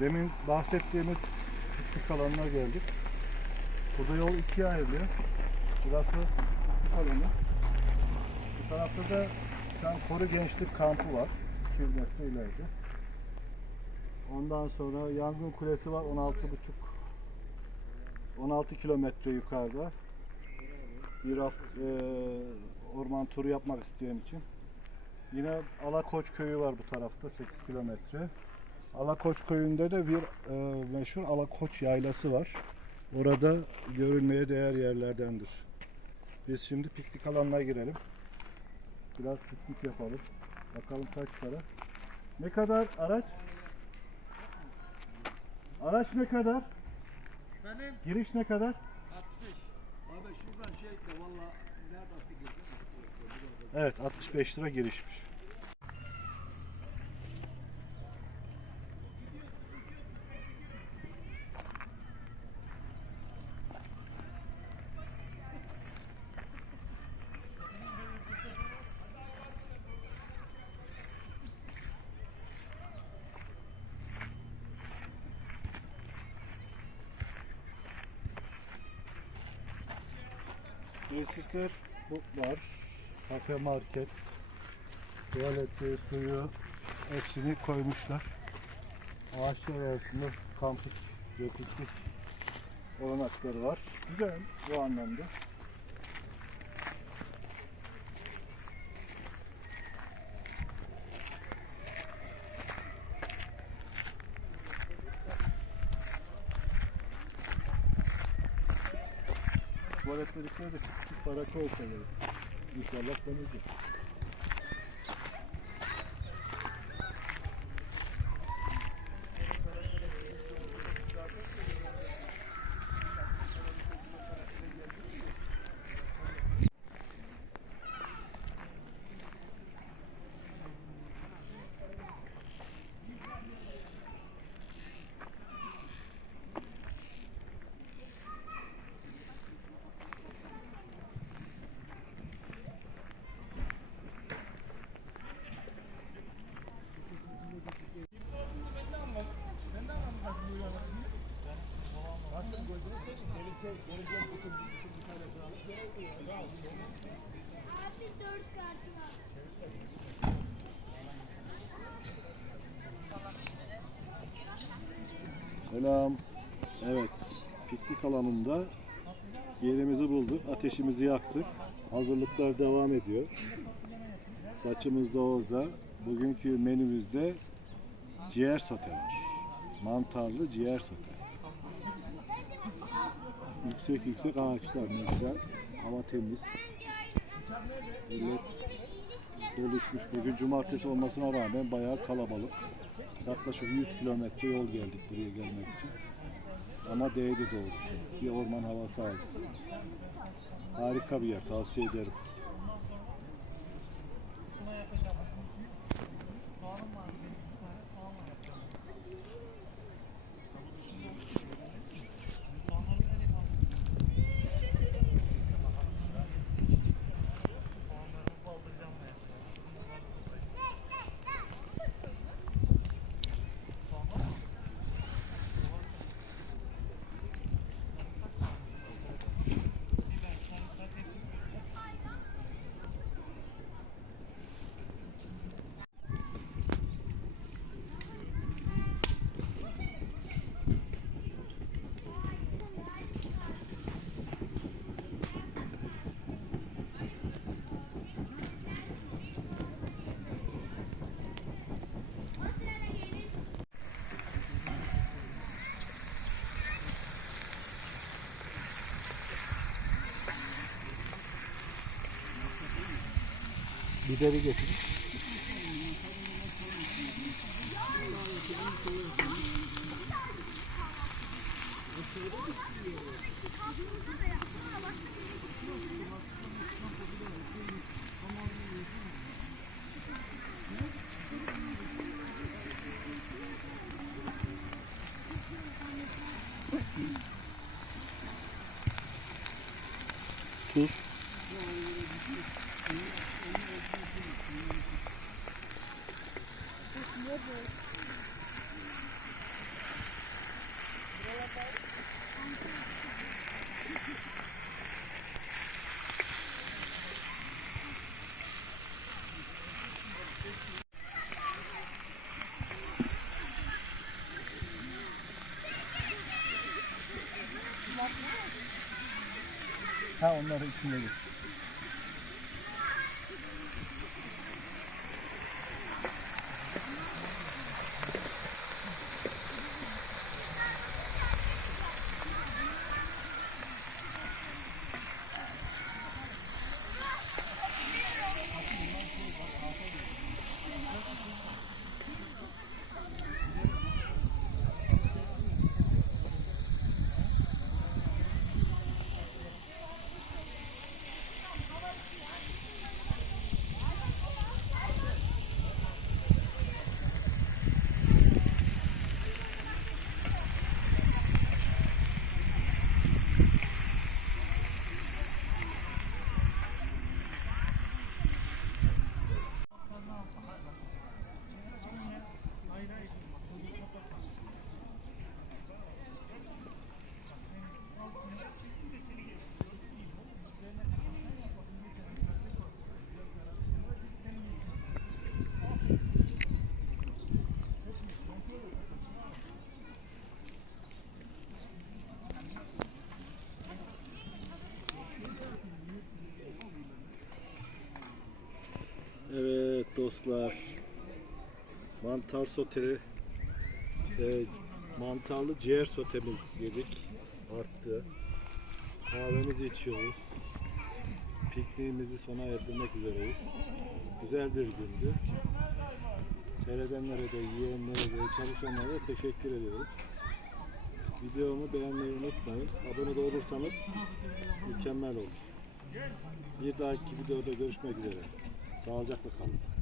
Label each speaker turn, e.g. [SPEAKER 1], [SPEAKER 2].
[SPEAKER 1] Demin bahsettiğimiz piknik alanına geldik. Burada yol ikiye ayrılıyor. Burası piknik alanı. Bu tarafta da şu an Koru Gençlik Kampı var. 200 metre ileride. Ondan sonra Yangın Kulesi var 16,5 16 kilometre yukarıda. Bir hafta orman turu yapmak isteyen için. Yine Alakoç köyü var bu tarafta 8 kilometre. Alakoç köyünde de bir e, meşhur Alakoç yaylası var. Orada görülmeye değer yerlerdendir. Biz şimdi piknik alanına girelim. Biraz piknik yapalım. Bakalım kaç para. Ne kadar araç? Araç ne kadar?
[SPEAKER 2] Benim
[SPEAKER 1] Giriş ne kadar?
[SPEAKER 2] 65. Abi şuradan şey de valla nerede attık
[SPEAKER 1] Evet 65 lira girişmiş. Tesisler bu var. Kafe market, tuvaleti, suyu hepsini koymuşlar. Ağaçlar arasında kampüs yapılmış olanakları var. Güzel bu anlamda. Tuvaletleri de küçük baraka olsa gerek. İnşallah temizdir.
[SPEAKER 3] Abi dört kartı var.
[SPEAKER 1] Selam. Evet. Piknik alanında yerimizi bulduk. Ateşimizi yaktık. Hazırlıklar devam ediyor. Saçımız da orada. Bugünkü menümüzde ciğer sote var. Mantarlı ciğer sote. Yüksek yüksek ağaçlar ne güzel. Hava temiz. Millet doluşmuş. Bugün cumartesi olmasına rağmen bayağı kalabalık. Yaklaşık 100 kilometre yol geldik buraya gelmek için. Ama değdi doğrusu. Bir orman havası aldık. Harika bir yer. Tavsiye ederim. Biberi getir. Ha onları içinde geç. Evet dostlar. Mantar soteli e, mantarlı ciğer sotemiz yedik. Arttı. Kahvemizi içiyoruz. Pikniğimizi sona erdirmek üzereyiz. Güzel bir gündü. Seyredenlere de, yiyenlere de, çalışanlara teşekkür ediyorum. Videomu beğenmeyi unutmayın. Abone de olursanız mükemmel olur. Bir dahaki videoda görüşmek üzere. Sağlıcakla kalın.